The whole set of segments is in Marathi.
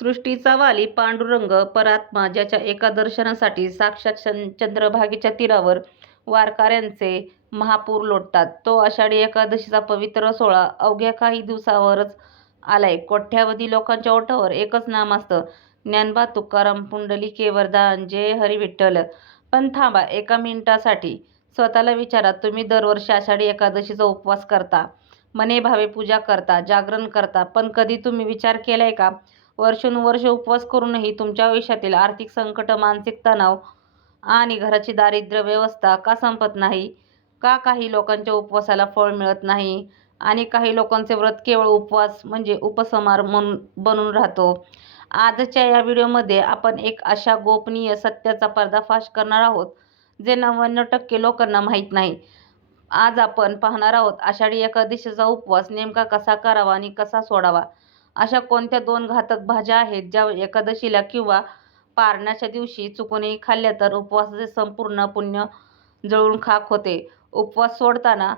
सृष्टीचा वाली पांडुरंग परात्मा ज्याच्या एका दर्शनासाठी साक्षात चंद्रभागेच्या तीरावर वारकऱ्यांचे महापूर लोटतात, तो आषाढी एकादशीचा पवित्र सोहळा अवघ्या काही दिवसावरच आलाय. कोट्यावधी लोकांच्या ओठावर एकच नाम असतं, ज्ञानोबा तुकाराम पुंडलिके वरदान जय हरी विठ्ठल. पण थांबा एका मिनिटासाठी, स्वतःला विचारा, तुम्ही दरवर्षी आषाढी एकादशीचा उपवास करता, मने भावे पूजा करता, जागरण करता, पण कधी तुम्ही विचार केलाय का, वर्षानुवर्ष उपवास करूनही तुमच्या आयुष्यातील आर्थिक संकट, मानसिक तणाव आणि घराची दारिद्र्य व्यवस्था का संपत नाही? का काही लोकांच्या उपवासाला फळ मिळत नाही आणि काही लोकांचे व्रत केवळ उपवास म्हणजे उपसंहार म्हणून बनून राहतो? आजच्या या व्हिडिओमध्ये आपण एक अशा गोपनीय सत्याचा पर्दाफाश करणार आहोत जे 99% लोकांना माहीत नाही. आज आपण पाहणार आहोत आषाढी एकादशीचा उपवास नेमका कसा करावा आणि कसा सोडावा. अशा कोणत्या 2 घातक भाज्या आहेत ज्या एकादशीला किंवा पारण्याच्या दिवशी चुकूनही खाल्ल्या तर उपवासाचे संपूर्ण पुण्य जळून खाक होते. उपवास सोडताना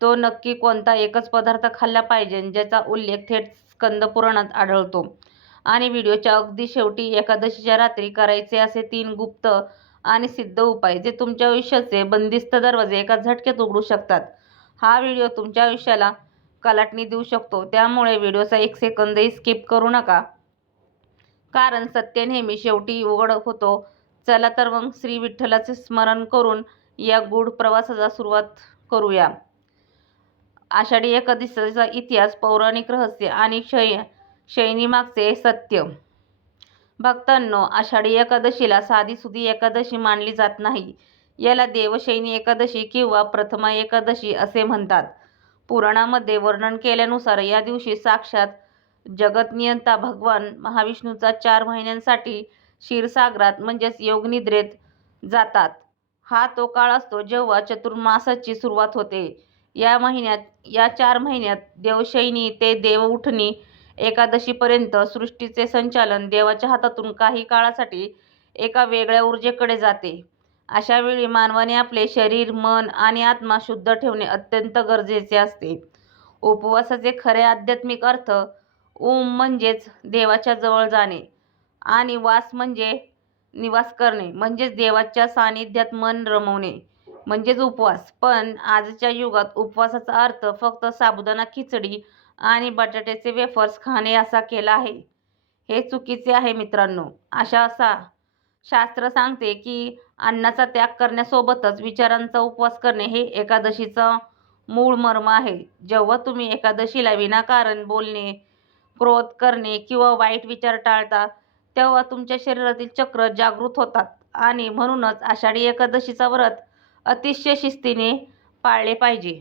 तो नक्की कोणता एकच पदार्थ खाल्ला पाहिजे ज्याचा उल्लेख थेट स्कंद पुराणात आढळतो. आणि व्हिडिओच्या अगदी शेवटी एकादशीच्या रात्री करायचे असे 3 गुप्त आणि सिद्ध उपाय जे तुमच्या आयुष्याचे बंदिस्त दरवाजे एका झटक्यात उघडू शकतात. हा व्हिडिओ तुमच्या आयुष्याला कलाटणी देऊ शकतो, त्यामुळे व्हिडिओचा 1 सेकंदही स्किप करू नका, कारण सत्य नेहमी शेवटी उघड होतो. चला तर मग श्री विठ्ठलाचे स्मरण करून या गूढ प्रवासाला सुरुवात करूया. आषाढी एकादशीचा इतिहास, पौराणिक रहस्य आणि शयनीमागचे सत्य. भक्तांनो, आषाढी एकादशीला साधीसुधी एकादशी मानली जात नाही. याला देवशयनी एकादशी किंवा प्रथमा एकादशी असे म्हणतात. पुराणामध्ये वर्णन केल्यानुसार या दिवशी साक्षात जगतनियंता भगवान महाविष्णूचा 4 महिन्यांसाठी क्षीरसागरात म्हणजेच योगनिद्रेत जातात. हा तो काळ असतो जेव्हा चातुर्मासाची सुरुवात होते. या 4 महिन्यात देवशयनी ते देवउठणी एकादशीपर्यंत सृष्टीचे संचालन देवाच्या हातातून काही काळासाठी एका वेगळ्या ऊर्जेकडे जाते. अशा वेळी मानवाने आपले शरीर, मन आणि आत्मा शुद्ध ठेवणे अत्यंत गरजेचे असते. उपवासाचे खरे आध्यात्मिक अर्थ: ओम म्हणजेच देवाच्या जवळ जाणे आणि वास म्हणजे निवास करणे म्हणजेच देवाच्या सानिध्यात मन रमवणे म्हणजेच उपवास. पण आजच्या युगात उपवासाचा अर्थ फक्त साबुदाणा खिचडी आणि बटाट्याचे वेफर्स खाणे असा केला आहे. हे चुकीचे आहे मित्रांनो. शास्त्र सांगते की अन्नाचा त्याग करण्यासोबतच विचारांचा उपवास करणे हे एकादशीचा मूळ मर्म आहे. जेव्हा तुम्ही एकादशीला विनाकारण बोलणे, क्रोध करणे किंवा वाईट विचार टाळता, तेव्हा तुमच्या शरीरातील चक्र जागृत होतात आणि म्हणूनच आषाढी एकादशीचा व्रत अतिशय शिस्तीने पाळले पाहिजे.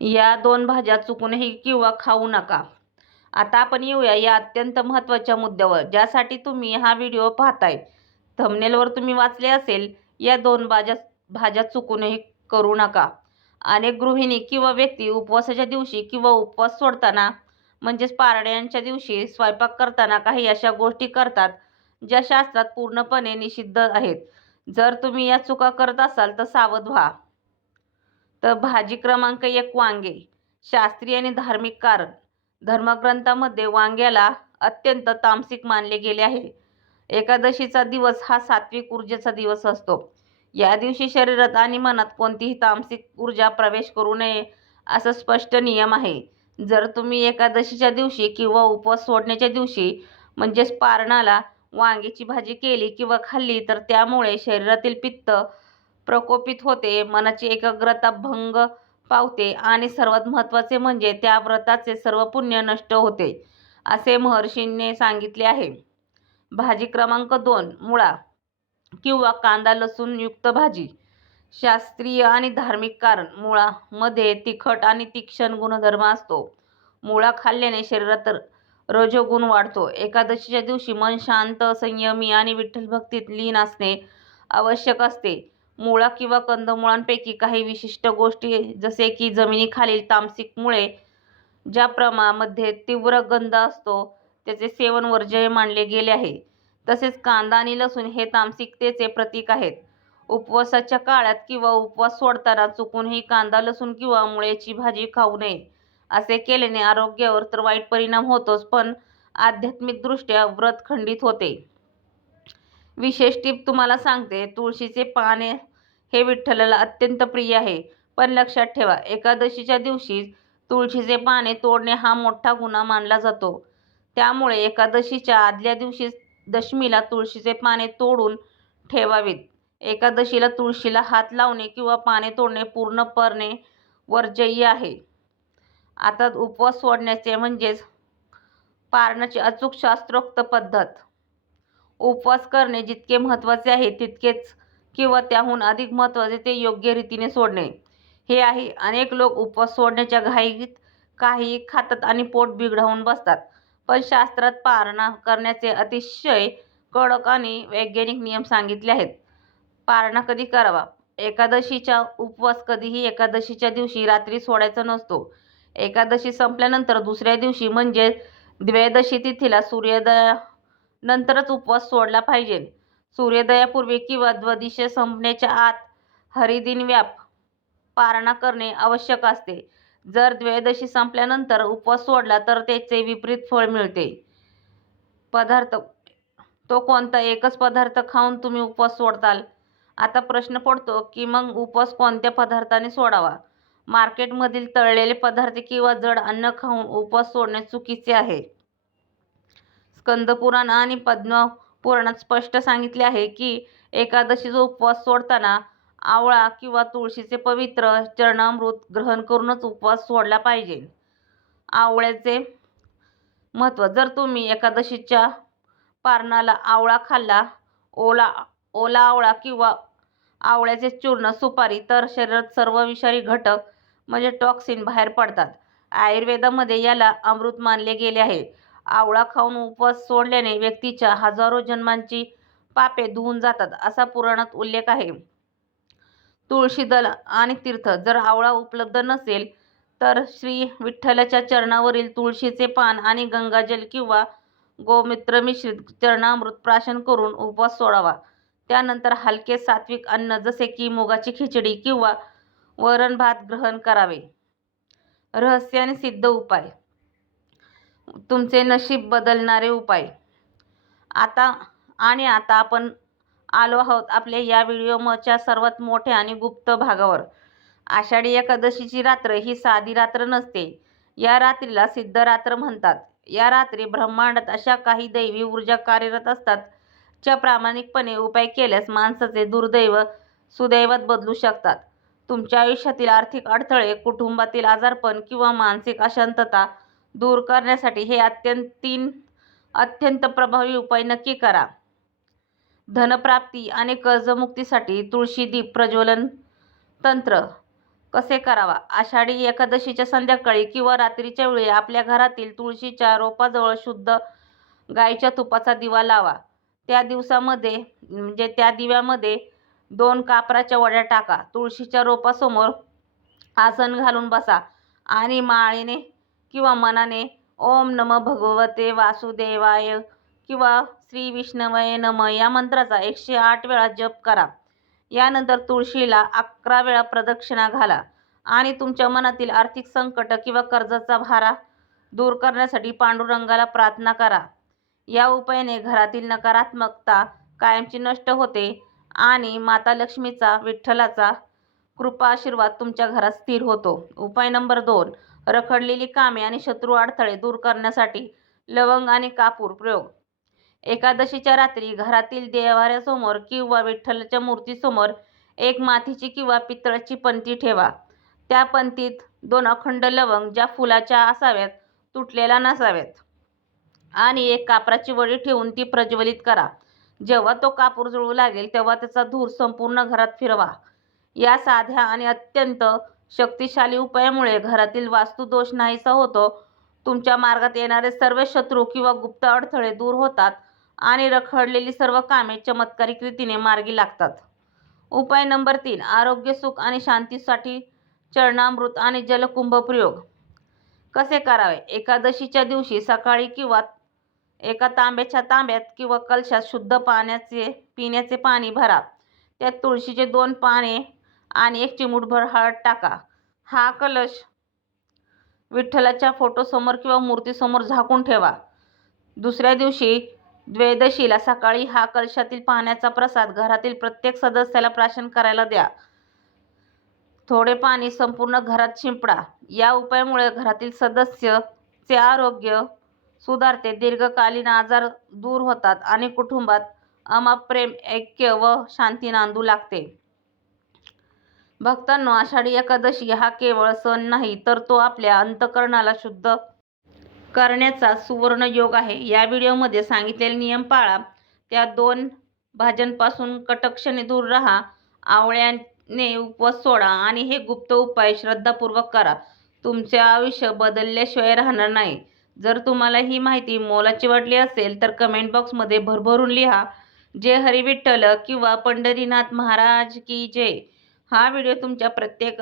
या 2 भाज्या चुकूनही किंवा खाऊ नका. आता आपण येऊया या अत्यंत महत्त्वाच्या मुद्द्यावर ज्यासाठी तुम्ही हा व्हिडिओ पाहताय. थंबनेलवर तुम्ही वाचले असेल, या 2 भाज्या चुकूनही करू नका. अनेक गृहिणी किंवा व्यक्ती उपवासाच्या दिवशी किंवा उपवास सोडताना म्हणजेच पारण्यांच्या दिवशी स्वयंपाक करताना काही अशा गोष्टी करतात ज्या शास्त्रात पूर्णपणे निषिद्ध आहेत. जर तुम्ही या चुका करत असाल तर सावध व्हा. तर भाजी क्रमांक 1, वांगे. शास्त्रीय आणि धार्मिक कारण: धर्मग्रंथामध्ये वांग्याला अत्यंत तामसिक मानले गेले आहे. एकादशीचा दिवस हा सात्विक ऊर्जेचा दिवस असतो. या दिवशी शरीरात आणि मनात कोणतीही तामसिक ऊर्जा प्रवेश करू नये असा स्पष्ट नियम आहे. जर तुम्ही एकादशीच्या दिवशी किंवा उपवास सोडण्याच्या दिवशी म्हणजेच पारणाला वांग्याची भाजी केली किंवा खाल्ली तर त्यामुळे शरीरातील पित्त प्रकोपित होते, मनाची एकाग्रता भंग पावते आणि सर्वात महत्त्वाचे म्हणजे त्या व्रताचे सर्व पुण्य नष्ट होते, असे महर्षींनी सांगितले आहे. भाजी क्रमांक 2, मुळा किंवा कांदा लसूण युक्त भाजी. शास्त्रीय आणि धार्मिक कारण: मुळामध्ये तिखट आणि तीक्ष्ण गुणधर्म असतो. मुळा खाल्ल्याने शरीरात रजोगुण वाढतो. एकादशीच्या दिवशी मन शांत, संयमी आणि विठ्ठलभक्तीत लीन असणे आवश्यक असते. मुळा किंवा कंदमुळांपैकी काही विशिष्ट गोष्टी जसे की जमिनीखालील तामसिक मुळे ज्या मध्ये तीव्र गंध असतो त्याचे सेवन वर्ज्य मानले गेले आहे. तसेच कांदा आणि लसूण हे तामसिकतेचे प्रतीक आहेत. उपवासाच्या काळात किंवा उपवास सोडताना चुकूनही कांदा, लसूण किंवा मुळ्याची भाजी खाऊ नये. असे केल्याने आरोग्यावर तर वाईट परिणाम होतोच, पण आध्यात्मिकदृष्ट्या व्रत खंडित होते. विशेष टीप तुम्हाला सांगते, तुळशीचे पान हे विठ्ठलाला अत्यंत प्रिय आहे. पण लक्षात ठेवा, एकादशीच्या दिवशी तुळशीचे पाने तोडणे हा मोठा गुन्हा मानला जातो. त्यामुळे एकादशीच्या आदल्या दिवशी दशमीला तुळशीचे पाने तोडून ठेवावीत. एकादशीला तुळशीला हात लावणे किंवा पाने तोडणे पूर्णपणे वर्ज्य आहे. आता उपवास सोडण्याचे म्हणजेच पारणाची अचूक शास्त्रोक्त पद्धत. उपवास करणे जितके महत्त्वाचे आहे तितकेच किंवा त्याहून अधिक महत्त्वाचे ते योग्य रीतीने सोडणे हे आहे. अनेक लोक उपवास सोडण्याच्या घाईत काहीही खातात आणि पोट बिघडवून बसतात. पण शास्त्रात पारणा करण्याचे अतिशय कडक आणि वैज्ञानिक नियम सांगितले आहेत. पारणा कधी करावा? एकादशीचा उपवास कधीही एकादशीच्या दिवशी रात्री सोडायचा नसतो. एकादशी संपल्यानंतर दुसऱ्या दिवशी म्हणजे द्वादशी तिथीला सूर्योदयानंतरच उपवास सोडला पाहिजे. सूर्योदयापूर्वी किंवा द्वादशी संपण्याच्या आत हरिदिन व्याप पारणा करणे आवश्यक असते. जर द्वादशी संपल्यानंतर उपवास सोडला तर त्याचे विपरीत फळ मिळते. पदार्थ तो कोणता? एकच पदार्थ खाऊन तुम्ही उपवास सोडताल. आता प्रश्न पडतो की मग उपवास कोणत्या पदार्थाने सोडावा? मार्केटमधील तळलेले पदार्थ किंवा जड अन्न खाऊन उपवास सोडणे चुकीचे आहे. स्कंदपुराण आणि पद्मपुराणात स्पष्ट सांगितले आहे की एकादशीचा उपवास सोडताना आवळा किंवा तुळशीचे पवित्र चरणामृत ग्रहण करूनच उपवास सोडला पाहिजे. आवळ्याचे महत्त्व. जर तुम्ही एकादशीच्या पारणाला आवळा खाल्ला, ओला आवळा किंवा आवळ्याचे चूर्ण, सुपारी, तर शरीरात सर्व विषारी घटक म्हणजे टॉक्सिन बाहेर पडतात. आयुर्वेदामध्ये याला अमृत मानले गेले आहे. आवळा खाऊन उपवास सोडल्याने व्यक्तीच्या हजारो जन्मांची पापे धुवून जातात असा पुराणात उल्लेख आहे. तुळशी दल आणि तीर्थ. जर आवळा उपलब्ध नसेल तर श्री विठ्ठलाच्या चरणावरील तुळशीचे पान आणि गंगाजल किंवा गोमूत्र मिश्रित चरणामृत प्राशन करून उपवास सोडावा. त्यानंतर हलके सात्विक अन्न जसे की मुगाची खिचडी किंवा वरण भात ग्रहण करावे. रहस्य आणि सिद्ध उपाय. तुमचे नशीब बदलणारे उपाय. आता आपण आलो आहोत आपल्या या व्हिडिओच्या सर्वात मोठ्या आणि गुप्त भागावर. आषाढी एकादशीची रात्र ही साधी रात्र नसते. या रात्रीला सिद्धरात्र म्हणतात. या रात्री ब्रह्मांडात अशा काही दैवी ऊर्जा कार्यरत असतात ज्या प्रामाणिकपणे उपाय केल्यास माणसाचे दुर्दैव सुदैवात बदलू शकतात. तुमच्या आयुष्यातील आर्थिक अडथळे, कुटुंबातील आजारपण किंवा मानसिक अशांतता दूर करण्यासाठी हे अत्यंत प्रभावी उपाय नक्की करा. धनप्राप्ती आणि कर्जमुक्तीसाठी तुळशी दीप प्रज्वलन तंत्र कसे करावा? आषाढी एकादशीच्या संध्याकाळी किंवा रात्रीच्या वेळी आपल्या घरातील तुळशीच्या रोपाजवळ शुद्ध गाईच्या तुपाचा दिवा लावा. त्या दिव्यामध्ये 2 कापराच्या वड्या टाका. तुळशीच्या रोपासमोर आसन घालून बसा आणि माळेने किंवा मनाने ओम नमः भगवते वासुदेवाय किंवा श्री विष्णवे नमः या मंत्राचा 108 वेळा जप करा. यानंतर तुळशीला 11 वेळा प्रदक्षिणा घाला आणि तुमच्या मनातील आर्थिक संकट किंवा कर्जाचा भारा दूर करण्यासाठी पांडुरंगाला प्रार्थना करा. या उपायाने घरातील नकारात्मकता कायमची नष्ट होते आणि माता लक्ष्मीचा, विठ्ठलाचा कृपा आशीर्वाद तुमच्या घरात स्थिर होतो. उपाय नंबर 2. रखडलेली कामे आणि शत्रू अडथळे दूर करण्यासाठी लवंग आणि कापूर प्रयोग. एकादशीच्या रात्री घरातील देव्हाऱ्यासमोर किंवा विठ्ठलाच्या मूर्तीसमोर एक मातीची किंवा पितळाची पंती ठेवा. त्या पंतीत 2 अखंड लवंग ज्या फुलाच्या असाव्यात, तुटलेल्या नसाव्यात, आणि एक कापराची वडी ठेवून ती प्रज्वलित करा. जेव्हा तो कापूर जळू लागेल तेव्हा त्याचा धूर संपूर्ण घरात फिरवा. या साध्या आणि अत्यंत शक्तिशाली उपायामुळे घरातील वास्तुदोष नाहीसा होतो. तुमच्या मार्गात येणारे सर्व शत्रू किंवा गुप्त अडथळे दूर होतात आणि रखडलेली सर्व कामे चमत्कारिक रीतीने मार्गी लागतात. उपाय नंबर 3. आरोग्य, सुख आणि शांतीसाठी चरणामृत आणि जलकुंभ प्रयोग कसे करावे? एकादशीच्या दिवशी सकाळी किंवा एका तांब्याच्या तांब्यात किंवा कलशात शुद्ध पिण्याचे पाणी भरा. त्यात तुळशीचे 2 पाने आणि 1 चिमूटभर हळद टाका. हा कलश विठ्ठलाच्या फोटोसमोर किंवा मूर्तीसमोर झाकून ठेवा. दुसऱ्या दिवशी द्वादशीला सकाळी हा कलशातील पाण्याचा प्रसाद घरातील प्रत्येक सदस्याला प्राशन करायला द्या. थोडे पाणी संपूर्ण घरात शिंपडा. या उपायामुळे घरातील सदस्याचे आरोग्य सुधारते, दीर्घकालीन आजार दूर होतात आणि कुटुंबात अमाप प्रेम, ऐक्य व शांती नांदू लागते. भक्तांनो, आषाढी एकादशी हा केवळ सण नाही, तर तो आपल्या अंतःकरणाला शुद्ध करण्याचा सुवर्ण योग आहे. या व्हिडिओमध्ये सांगितलेले नियम पाळा. त्या 2 भाज्यांपासून कटकक्षाने दूर राहा. आवळ्याने उपवास सोडा आणि हे गुप्त उपाय श्रद्धापूर्वक करा. तुमचे आयुष्य बदलल्याशिवाय राहणार नाही. जर तुम्हाला ही माहिती मोलाची वाटली असेल तर कमेंट बॉक्समध्ये भरभरून लिहा, जय हरी विठ्ठल किंवा पंढरीनाथ महाराज की जय. हा व्हिडिओ तुमच्या प्रत्येक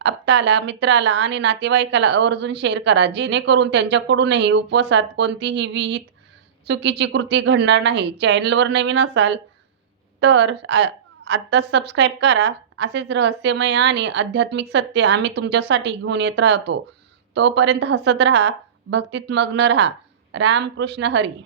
आप्ताला, मित्राला आणि नातेवाईकाला आवर्जून शेअर करा, जेणेकरून त्यांच्याकडूनही उपवासात कोणतीही विहित चुकीची कृती घडणार नाही. चॅनलवर नवीन असाल तर आत्ताच सबस्क्राईब करा. असेच रहस्यमय आणि आध्यात्मिक सत्य आम्ही तुमच्यासाठी घेऊन येत राहतो. तोपर्यंत हसत राहा, भक्तीत मग्न राहा. रामकृष्ण हरी.